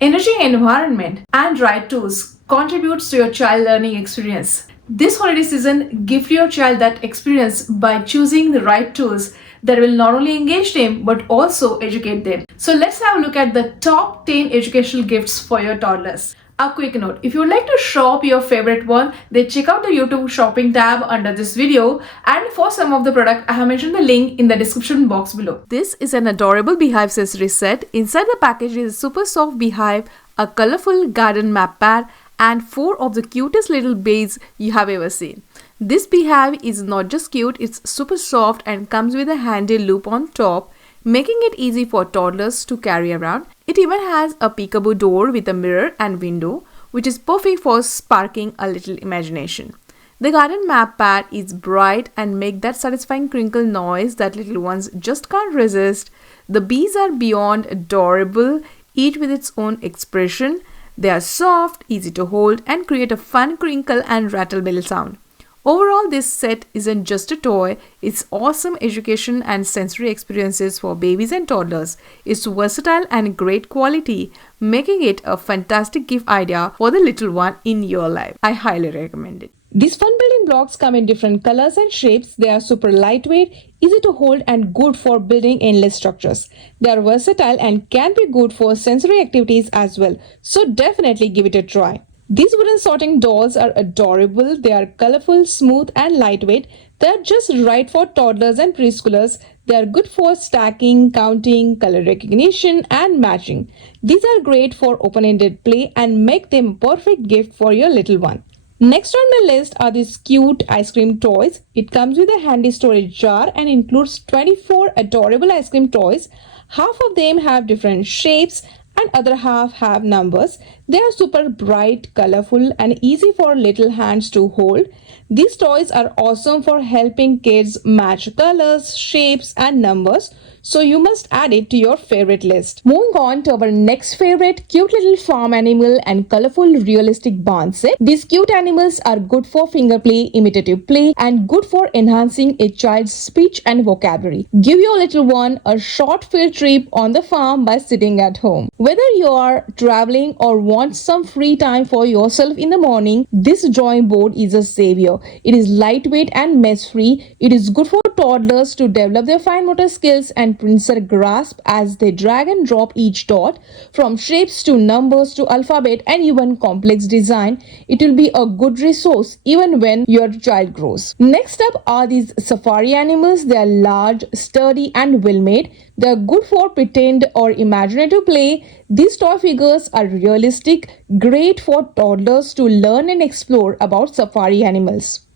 Energy, environment, and right tools contributes to your child learning experience. This holiday season, gift your child that experience by choosing the right tools that will not only engage them but also educate them. So let's have a look at the top 10 educational gifts for your toddlers. A quick note, if you would like to shop your favorite one, then check out the YouTube shopping tab under this video, and for some of the product I have mentioned the link in the description box below. This is an adorable Beehive accessory set. Inside the package is a super soft Beehive, a colorful garden map pad, and 4 of the cutest little bees you have ever seen. This Beehive is not just cute, it's super soft and comes with a handy loop on top, making it easy for toddlers to carry around. It even has a peekaboo door with a mirror and window, which is perfect for sparking a little imagination. The garden map pad is bright and make that satisfying crinkle noise that little ones just can't resist. The bees are beyond adorable, each with its own expression. They are soft, easy to hold, and create a fun crinkle and rattle bell sound. Overall, this set isn't just a toy, it's awesome education and sensory experiences for babies and toddlers. It's versatile and great quality, making it a fantastic gift idea for the little one in your life. I highly recommend it. These fun building blocks come in different colors and shapes. They are super lightweight, easy to hold, and good for building endless structures. They are versatile and can be good for sensory activities as well, so definitely give it a try. These wooden sorting dolls are adorable. They are colorful, smooth, and lightweight. They are just right for toddlers and preschoolers. They are good for stacking, counting, color recognition, and matching. These are great for open-ended play and make them a perfect gift for your little one. Next on my list are these cute ice cream toys. It comes with a handy storage jar and includes 24 adorable ice cream toys. Half of them have different shapes and other half have numbers. They are super bright, colorful, and easy for little hands to hold. These toys are awesome for helping kids match colors, shapes, and numbers, so you must add it to your favorite list. Moving on to our next favorite, cute little farm animal and colorful realistic barn set. These cute animals are good for finger play, imitative play, and good for enhancing a child's speech and vocabulary. Give your little one a short field trip on the farm by sitting at home. Whether you are traveling or want some free time for yourself in the morning, this drawing board is a savior. It is lightweight and mess-free. It is good for toddlers to develop their fine motor skills and pincer grasp as they drag and drop each dot. From shapes to numbers to alphabet and even complex design, it will be a good resource even when your child grows. Next up are these safari animals. They are large, sturdy, and well made. They are good for pretend or imaginative play. These toy figures are realistic, great for toddlers to learn and explore about safari animals.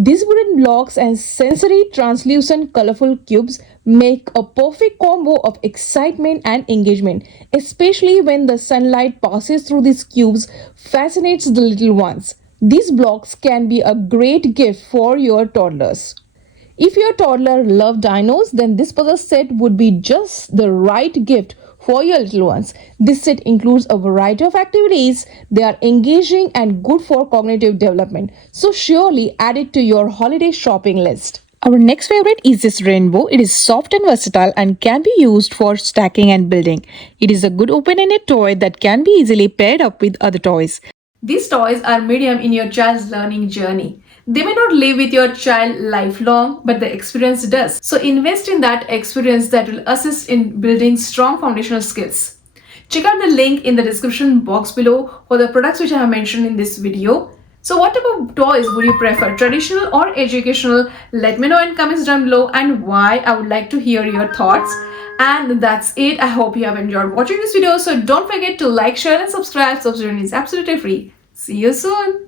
These wooden blocks and sensory translucent colorful cubes make a perfect combo of excitement and engagement, especially when the sunlight passes through these cubes, fascinates the little ones. These blocks can be a great gift for your toddlers. If your toddler loves dinos, then this puzzle set would be just the right gift for your little ones. This set includes a variety of activities. They are engaging and good for cognitive development. So surely add it to your holiday shopping list. Our next favorite is this rainbow. It is soft and versatile and can be used for stacking and building. It is a good open-ended toy that can be easily paired up with other toys. These toys are medium in your child's learning journey. They may not live with your child lifelong, but the experience does. So invest in that experience that will assist in building strong foundational skills. Check out the link in the description box below for the products which I have mentioned in this video. So what type of toys would you prefer, traditional or educational? Let me know in comments down below and why. I would like to hear your thoughts. And that's it. I hope you have enjoyed watching this video. So don't forget to like, share, and subscribe. Subscription is absolutely free. See you soon.